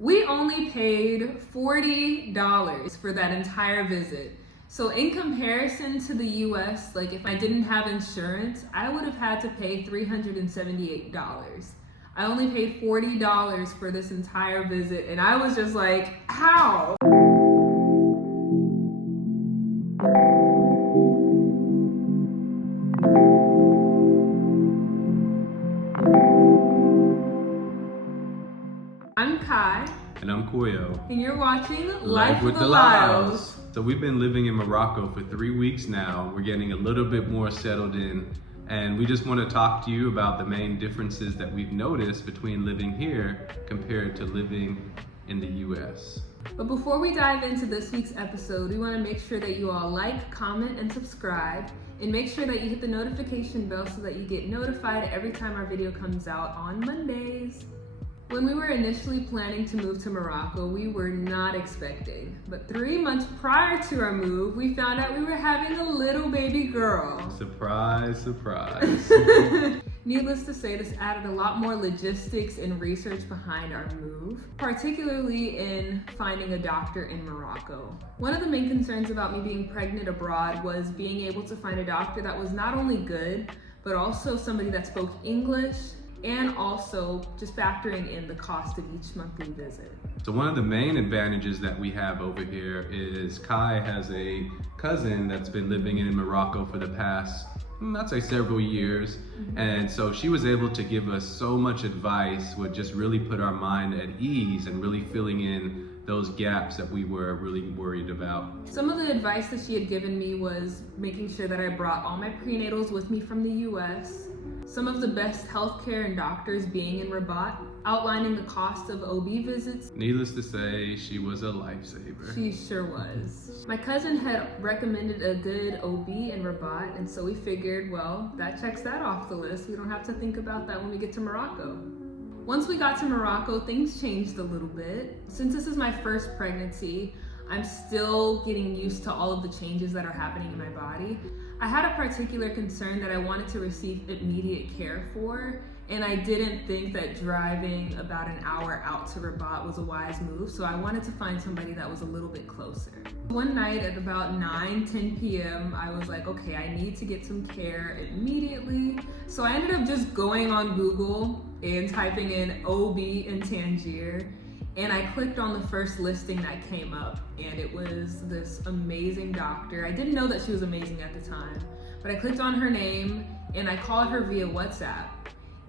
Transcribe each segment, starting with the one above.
We only paid $40 for that entire visit. So in comparison to the US, like if I didn't have insurance, I would have had to pay $378. I only paid $40 for this entire visit, and I was just like, how? I'm Kai. And I'm Koyo. And you're watching Life with the Lyles. So we've been living in Morocco for 3 weeks now. We're getting a little bit more settled in. And we just want to talk to you about the main differences that we've noticed between living here compared to living in the US. But before we dive into this week's episode, we want to make sure that you all like, comment, and subscribe. And make sure that you hit the notification bell so that you get notified every time our video comes out on Mondays. When we were initially planning to move to Morocco, we were not expecting. But 3 months prior to our move, we found out we were having a little baby girl. Surprise, surprise. Needless to say, this added a lot more logistics and research behind our move, particularly in finding a doctor in Morocco. One of the main concerns about me being pregnant abroad was being able to find a doctor that was not only good, but also somebody that spoke English, and also just factoring in the cost of each monthly visit. So one of the main advantages that we have over here is Kai has a cousin that's been living in Morocco for the past, I'd say several years. And so she was able to give us so much advice, would just really put our mind at ease and really filling in those gaps that we were really worried about. Some of the advice that she had given me was making sure that I brought all my prenatals with me from the US, some of the best healthcare and doctors being in Rabat, outlining the cost of OB visits. Needless to say, she was a lifesaver. She sure was. My cousin had recommended a good OB in Rabat, and so we figured, well, that checks that off the list. We don't have to think about that when we get to Morocco. Once we got to Morocco, things changed a little bit. Since this is my first pregnancy, I'm still getting used to all of the changes that are happening in my body. I had a particular concern that I wanted to receive immediate care for, and I didn't think that driving about an hour out to Rabat was a wise move, so I wanted to find somebody that was a little bit closer. One night at about 9-10 p.m., I was like, okay, I need to get some care immediately. So I ended up just going on Google and typing in OB in Tangier, and I clicked on the first listing that came up, and it was this amazing doctor. I didn't know that she was amazing at the time, but I clicked on her name and I called her via WhatsApp,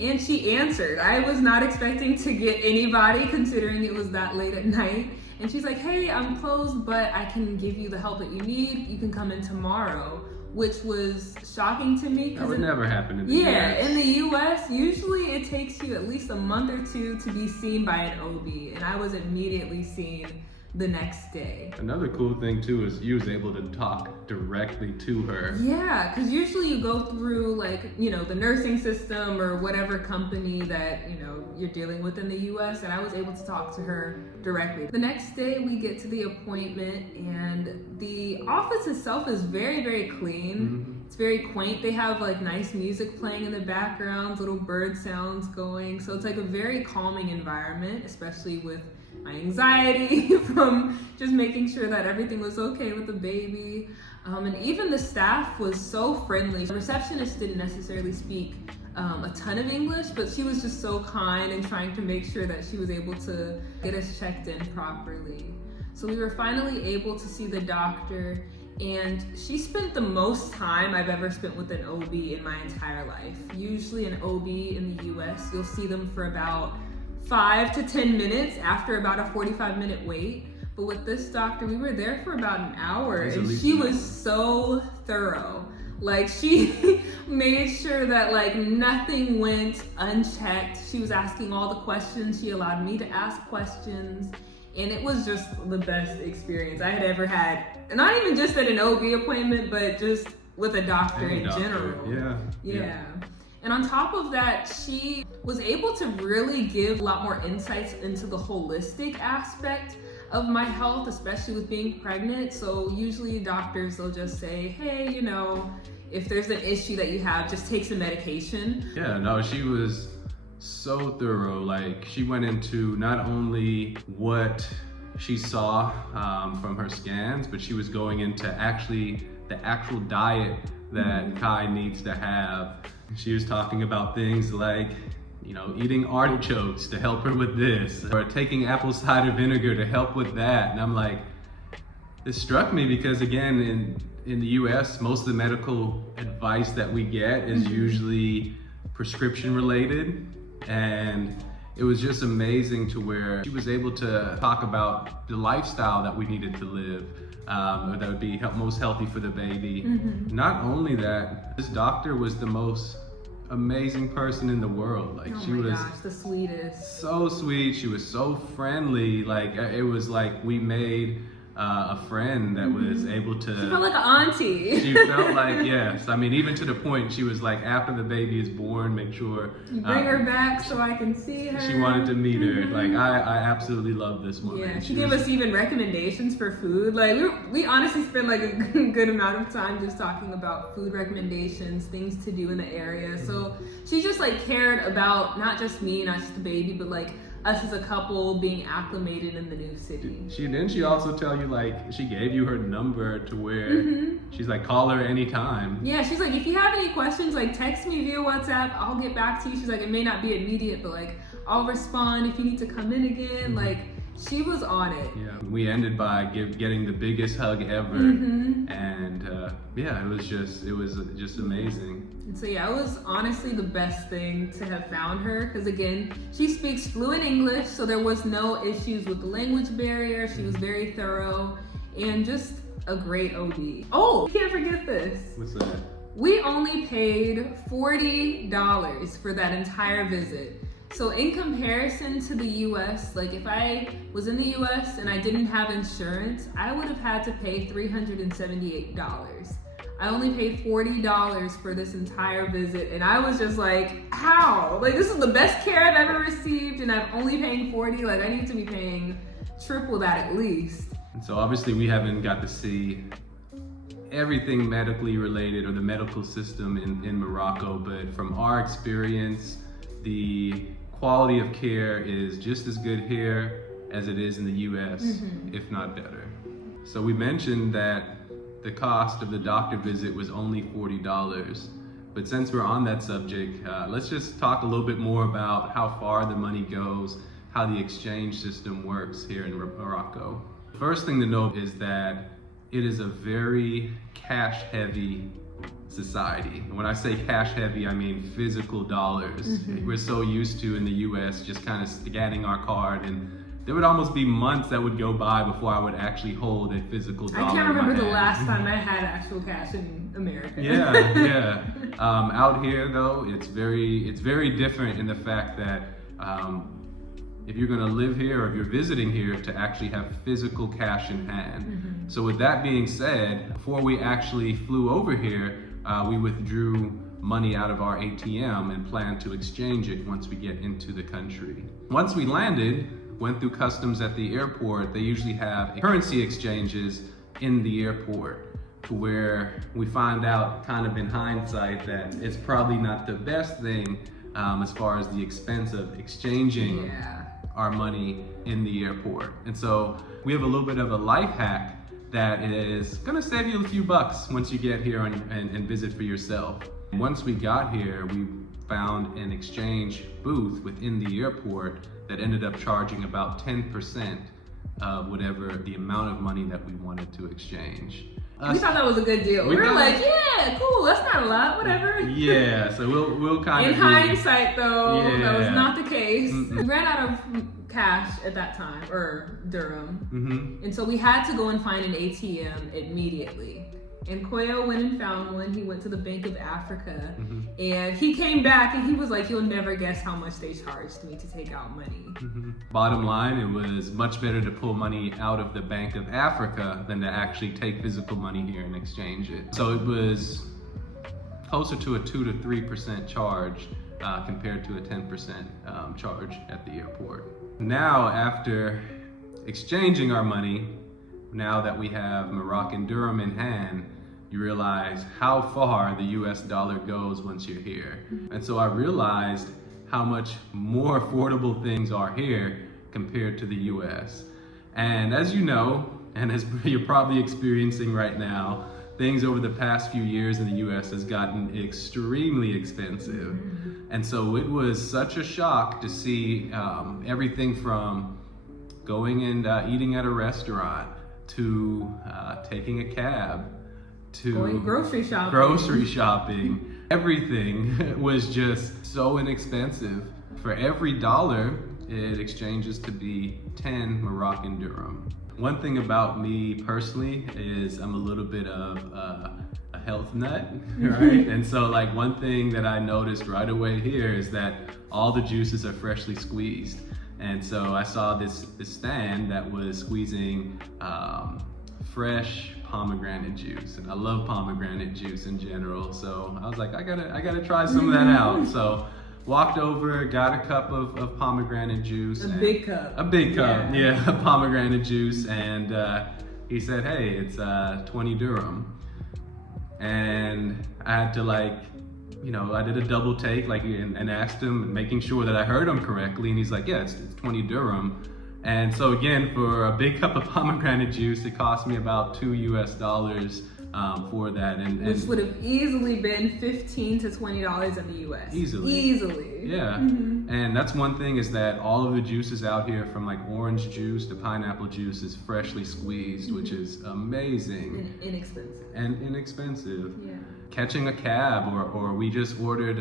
and she answered. I was not expecting to get anybody considering it was that late at night. And she's like, hey, I'm closed, but I can give you the help that you need. You can come in tomorrow, which was shocking to me. That would never happen in the US. Yeah, in the US, usually it takes you at least a month or two to be seen by an OB, and I was immediately seen the next day. Another cool thing too is you was able to talk directly to her. Yeah, because usually you go through the nursing system or whatever company that, you're dealing with in the US, and I was able to talk to her directly. The next day we get to the appointment, and the office itself is very, very clean. Mm-hmm. It's very quaint. They have nice music playing in the background, little bird sounds going. So it's a very calming environment, especially with my anxiety from just making sure that everything was okay with the baby. And even the staff was so friendly. The receptionist didn't necessarily speak a ton of English, but she was just so kind and trying to make sure that she was able to get us checked in properly. So we were finally able to see the doctor, and she spent the most time I've ever spent with an OB in my entire life. Usually an OB in the US, you'll see them for about 5 to 10 minutes after about a 45-minute wait. But with this doctor, we were there for about an hour, and she was so thorough. She made sure that nothing went unchecked. She was asking all the questions. She allowed me to ask questions, and it was just the best experience I had ever had. And not even just at an OB appointment, but just with a doctor in general. Yeah. And on top of that, she was able to really give a lot more insights into the holistic aspect of my health, especially with being pregnant. So usually doctors, they'll just say, hey, if there's an issue that you have, just take some medication. Yeah, no, she was so thorough. Like, she went into not only what she saw from her scans, but she was going into the actual diet that Kai needs to have. She was talking about things like, you know, eating artichokes to help her with this, or taking apple cider vinegar to help with that. And I'm like, this struck me because, again, in the US, most of the medical advice that we get is usually prescription related. And it was just amazing to where she was able to talk about the lifestyle that we needed to live, or that would be most healthy for the baby. Not only that, this doctor was the most amazing person in the world. Like, she was the sweetest. So sweet. She was so friendly. Like, it was like we made a friend that was able to. She felt like an auntie. She felt like, yes. I mean, even to the point she was like, after the baby is born, make sure you bring her back so I can see her. She wanted to meet her. Like, I absolutely love this woman. Yeah, she gave us even recommendations for food. Like, we honestly spent like a good amount of time just talking about food recommendations, things to do in the area. So she just like cared about not just me, not just the baby, but like us as a couple being acclimated in the new city. She also tell you, like, she gave you her number to where she's like, call her anytime. Yeah, she's like, if you have any questions, like, text me via WhatsApp, I'll get back to you. She's like, it may not be immediate, but like, I'll respond if you need to come in again. Like, she was on it. Yeah, we ended by getting the biggest hug ever, and yeah, it was just amazing. And so yeah, it was honestly the best thing to have found her, because again, she speaks fluent English, so there was no issues with the language barrier. She was very thorough and just a great OB. Oh, can't forget this. What's that? We only paid $40 for that entire visit. So in comparison to the US, like if I was in the US and I didn't have insurance, I would have had to pay $378. I only paid $40 for this entire visit, and I was just like, how? Like, this is the best care I've ever received, and I'm only paying $40. Like, I need to be paying triple that at least. And so obviously we haven't got to see everything medically related or the medical system in Morocco, but from our experience, the quality of care is just as good here as it is in the US, if not better. So we mentioned that the cost of the doctor visit was only $40. But since we're on that subject, let's just talk a little bit more about how far the money goes, how the exchange system works here in Morocco. First thing to note is that it is a very cash-heavy society. And when I say cash-heavy, I mean physical dollars. We're so used to in the US just kind of scanning our card, and there would almost be months that would go by before I would actually hold a physical dollar. I can't remember in my the hand. last time I had actual cash in America. Yeah. Out here though, it's very different in the fact that if you're gonna live here or if you're visiting here, to actually have physical cash in hand. So with that being said, before we actually flew over here, we withdrew money out of our ATM and planned to exchange it once we get into the country. Once we landed, went through customs at the airport, they usually have currency exchanges in the airport, to where we find out kind of in hindsight that it's probably not the best thing as far as the expense of exchanging our money in the airport. And so we have a little bit of a life hack that is gonna save you a few bucks once you get here and visit for yourself. Once we got here, we found an exchange booth within the airport that ended up charging about 10% of whatever the amount of money that we wanted to exchange. We thought that was a good deal. We were like, yeah, cool, that's not a lot, whatever. Yeah, so we'll kind of. In hindsight though, that was not the case. Mm-mm. We ran out of cash at that time, or dirham. And so we had to go and find an ATM immediately. And Koyo went and found one. He went to the Bank of Africa, and he came back and he was like, you'll never guess how much they charged me to take out money. Bottom line, it was much better to pull money out of the Bank of Africa than to actually take physical money here and exchange it. So it was closer to a 2 to 3% charge compared to a 10% charge at the airport. Now, after exchanging our money, now that we have Moroccan dirham in hand, you realize how far the US dollar goes once you're here. And so I realized how much more affordable things are here compared to the US. And as you know, and as you're probably experiencing right now, things over the past few years in the US has gotten extremely expensive. And so it was such a shock to see everything from going and eating at a restaurant to taking a cab to going grocery shopping. Everything was just so inexpensive. For every dollar, it exchanges to be 10 Moroccan dirham. One thing about me personally is I'm a little bit of a health nut, right? And so like one thing that I noticed right away here is that all the juices are freshly squeezed. And so I saw this stand that was squeezing fresh pomegranate juice, and I love pomegranate juice in general. So I was like, I gotta try some of that out. So walked over, got a cup of pomegranate juice. A big cup. A big cup, yeah, pomegranate juice. And he said, hey, it's 20 dirham. And I had to I did a double take and asked him, making sure that I heard him correctly. And he's like, yeah, it's 20 dirham. And so again, for a big cup of pomegranate juice, it cost me about $2 for that. Which would have easily been $15 to $20 in the US. Easily. Yeah. And that's one thing, is that all of the juices out here, from like orange juice to pineapple juice, is freshly squeezed, which is amazing. And inexpensive. Yeah. Catching a cab, or we just ordered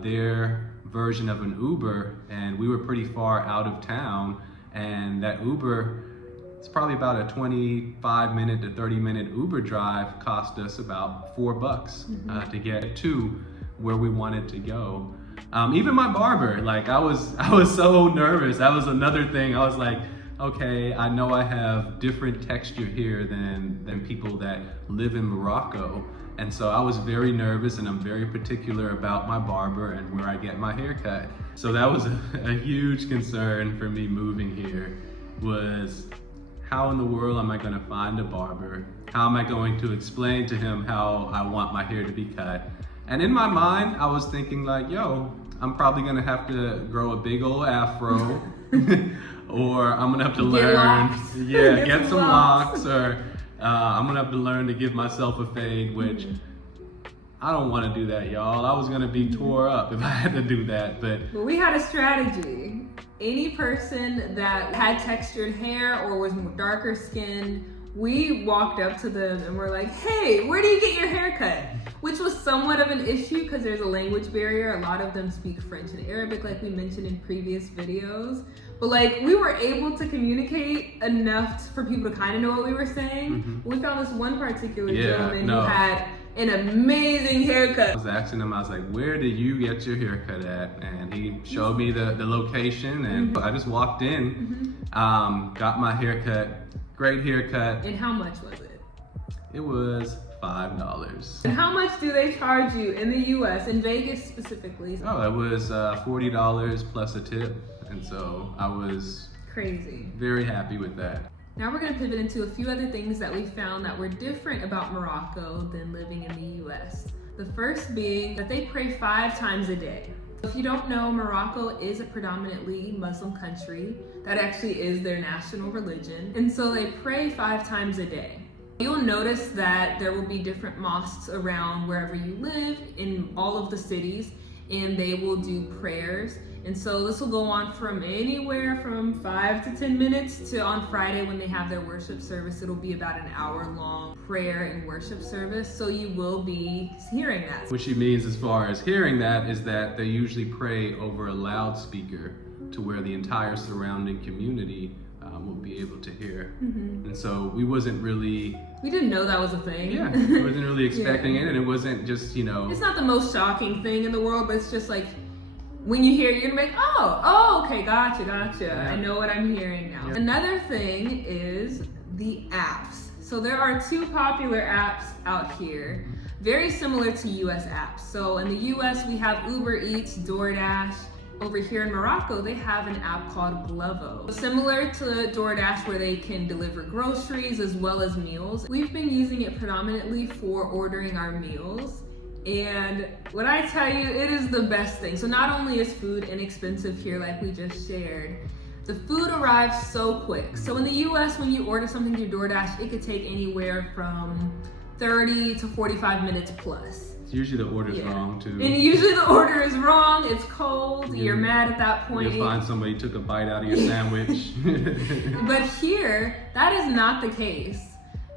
their version of an Uber, and we were pretty far out of town. And that Uber, it's probably about a 25-minute to 30-minute Uber drive, cost us about $4 to get to where we wanted to go. Even my barber, I was so nervous. That was another thing. I was like, okay, I know I have different texture here than people that live in Morocco. And so I was very nervous, and I'm very particular about my barber and where I get my hair cut. So that was a huge concern for me moving here, was how in the world am I gonna find a barber? How am I going to explain to him how I want my hair to be cut? And in my mind, I was thinking like, yo, I'm probably gonna have to grow a big old afro, or I'm gonna have to get some locks, or I'm gonna have to learn to give myself a fade, which I don't want to do that, y'all. I was gonna be tore up if I had to do that, but we had a strategy. Any person that had textured hair or was more darker skinned, we walked up to them and we're like, hey, where do you get your hair cut? Which was somewhat of an issue because there's a language barrier. A lot of them speak French and Arabic, like we mentioned in previous videos. But we were able to communicate enough for people to kind of know what we were saying. We found this one particular gentleman who had an amazing haircut. I was asking him, I was like, where do you get your haircut at? And he showed me the location, and I just walked in, got my haircut, great haircut. And how much was it? It was $5. And how much do they charge you in the US, in Vegas specifically? Oh, it was $40 plus a tip. And so I was very happy with that. Now we're going to pivot into a few other things that we found that were different about Morocco than living in the US. The first being that they pray 5 times a day. If you don't know, Morocco is a predominantly Muslim country. That actually is their national religion. And so they pray 5 times a day. You'll notice that there will be different mosques around wherever you live in all of the cities, and they will do prayers. And so this will go on from anywhere from 5 to 10 minutes to on Friday when they have their worship service, it'll be about an hour-long prayer and worship service. So you will be hearing that. What she means as far as hearing that is that they usually pray over a loudspeaker to where the entire surrounding community will be able to hear. And so we didn't know that was a thing. Yeah, I wasn't really expecting it, and it wasn't just, It's not the most shocking thing in the world, but it's just when you hear it, you're gonna be like, oh, okay, gotcha. Yeah. I know what I'm hearing now. Yeah. Another thing is the apps. So there are 2 popular apps out here, very similar to US apps. So in the US, we have Uber Eats, DoorDash. Over here in Morocco, they have an app called Glovo. Similar to DoorDash, where they can deliver groceries as well as meals. We've been using it predominantly for ordering our meals. And when I tell you, it is the best thing. So not only is food inexpensive here, like we just shared, the food arrives so quick. So in the US, when you order something through DoorDash, it could take anywhere from 30 to 45 minutes plus. Usually the order's wrong too. And usually the order is wrong, it's cold, you're mad at that point. You'll find somebody took a bite out of your sandwich. But here, that is not the case.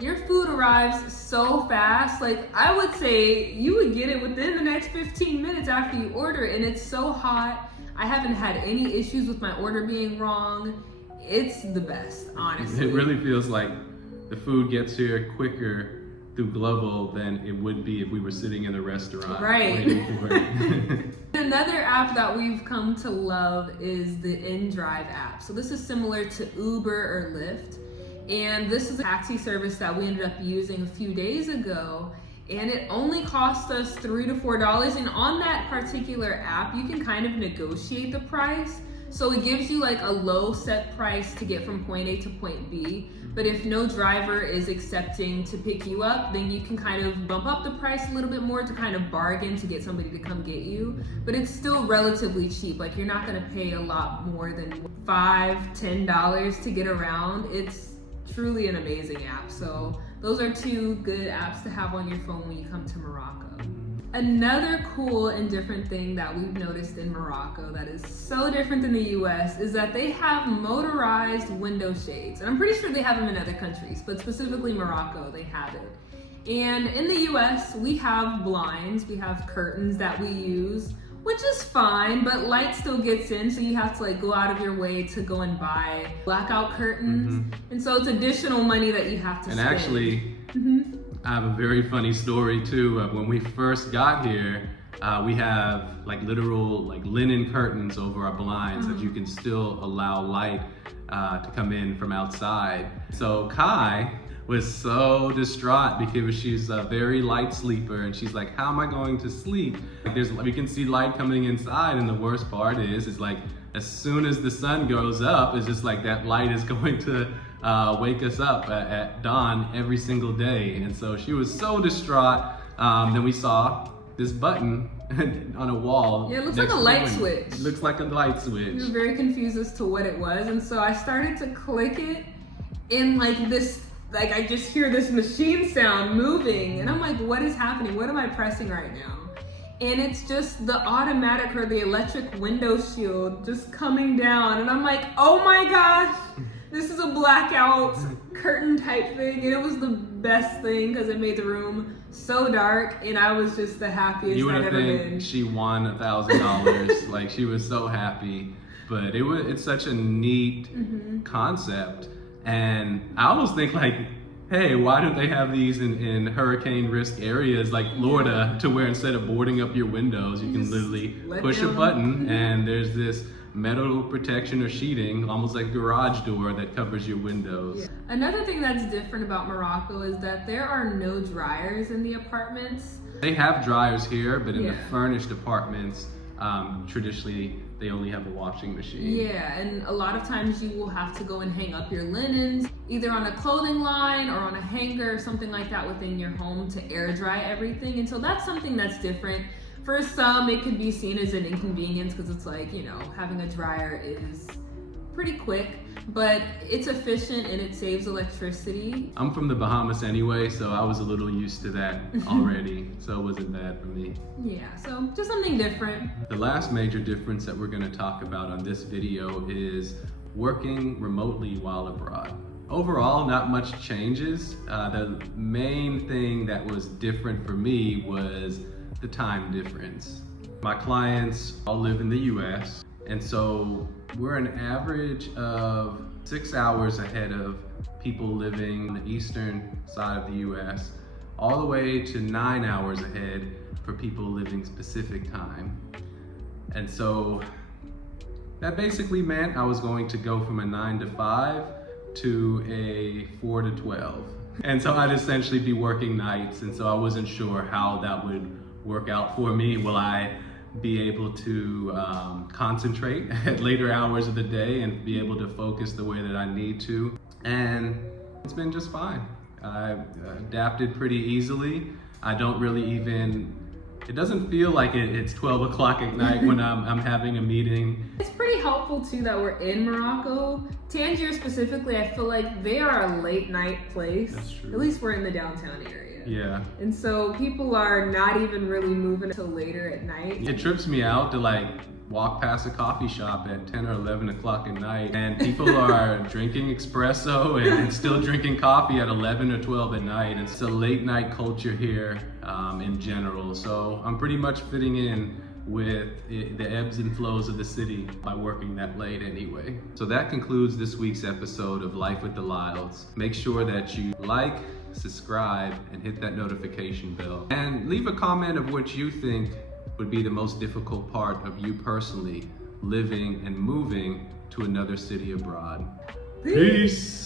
Your food arrives so fast. Like, I would say you would get it within the next 15 minutes after you order, and it's so hot. I haven't had any issues with my order being wrong. It's the best, honestly. It really feels like the food gets here quicker through Glovo than it would be if we were sitting in a restaurant. Right. Waiting for it. Another app that we've come to love is the InDrive app. So this is similar to Uber or Lyft. And this is a taxi service that we ended up using a few days ago. And it only cost us $3 to $4. And on that particular app, you can kind of negotiate the price. So it gives you like a low set price to get from point A to point B. But if no driver is accepting to pick you up, then you can kind of bump up the price a little bit more to kind of bargain to get somebody to come get you. But it's still relatively cheap. Like, you're not gonna pay a lot more than $5, $10 to get around. It's truly an amazing app. So those are two good apps to have on your phone when you come to Morocco. Another cool and different thing that we've noticed in Morocco that is so different than the US is that they have motorized window shades. And I'm pretty sure they have them in other countries, but specifically Morocco, they have it. And in the US, we have blinds, we have curtains that we use, which is fine, but light still gets in, so you have to like go out of your way to go and buy blackout curtains. And so it's additional money that you have to spend. And actually, I have a very funny story too. When we first got here, we have like literal like linen curtains over our blinds that you can still allow light to come in from outside. So Kai was so distraught because she's a very light sleeper, and she's like, how am I going to sleep? Like, we can see light coming inside, and the worst part is like as soon as the sun goes up, it's just like that light is going to wake us up at dawn every single day. And so she was so distraught. Then we saw this button on a wall. Yeah, it looks like a light switch. It looks like a light switch. We were very confused as to what it was, and so I started to click it, and like this, like I just hear this machine sound moving, and I'm like, what is happening? What am I pressing right now? And it's just the automatic or the electric window shield just coming down, and I'm like, oh my gosh, this is a blackout curtain type thing. And it was the best thing because it made the room so dark, and I was just the happiest You would I've have ever think been. she won $1,000. Like, she was so happy. But it's such a neat concept. And I almost think like, hey, why don't they have these in hurricane risk areas like Florida, to where instead of boarding up your windows, you can literally push a button and there's this metal protection or sheeting, almost like a garage door, that covers your windows. Yeah. Another thing that's different about Morocco is that there are no dryers in the apartments. They have dryers here, but in the furnished apartments, traditionally they only have a washing machine. Yeah, and a lot of times you will have to go and hang up your linens either on a clothing line or on a hanger or something like that within your home to air dry everything. And so that's something that's different. For some, it could be seen as an inconvenience because it's like, you know, having a dryer is pretty quick, but it's efficient and it saves electricity. I'm from the Bahamas anyway, so I was a little used to that already, so it wasn't bad for me. Yeah, so just something different. The last major difference that we're going to talk about on this video is working remotely while abroad. Overall, not much changes. The main thing that was different for me was the time difference. My clients all live in the US, and so we're an average of 6 hours ahead of people living on the eastern side of the US, all the way to 9 hours ahead for people living Pacific time. And so that basically meant I was going to go from a 9 to 5 to a 4 to 12. And so I'd essentially be working nights, and so I wasn't sure how that would work out for me. Will I be able to concentrate at later hours of the day and be able to focus the way that I need to? And it's been just fine. I adapted pretty easily. I don't really even it doesn't feel like it's 12 o'clock at night when I'm having a meeting. It's pretty helpful too that we're in Morocco. Tangier specifically, I feel like they are a late night place. That's true. At least we're in the downtown area. Yeah. And so people are not even really moving until later at night. It trips me out to like walk past a coffee shop at 10 or 11 o'clock at night and people are drinking espresso and still drinking coffee at 11 or 12 at night. It's a late night culture here in general. So I'm pretty much fitting in with the ebbs and flows of the city by working that late anyway. So that concludes this week's episode of Life with the Lyles. Make sure that you like, subscribe, and hit that notification bell. And leave a comment of what you think would be the most difficult part of you personally living and moving to another city abroad. Peace!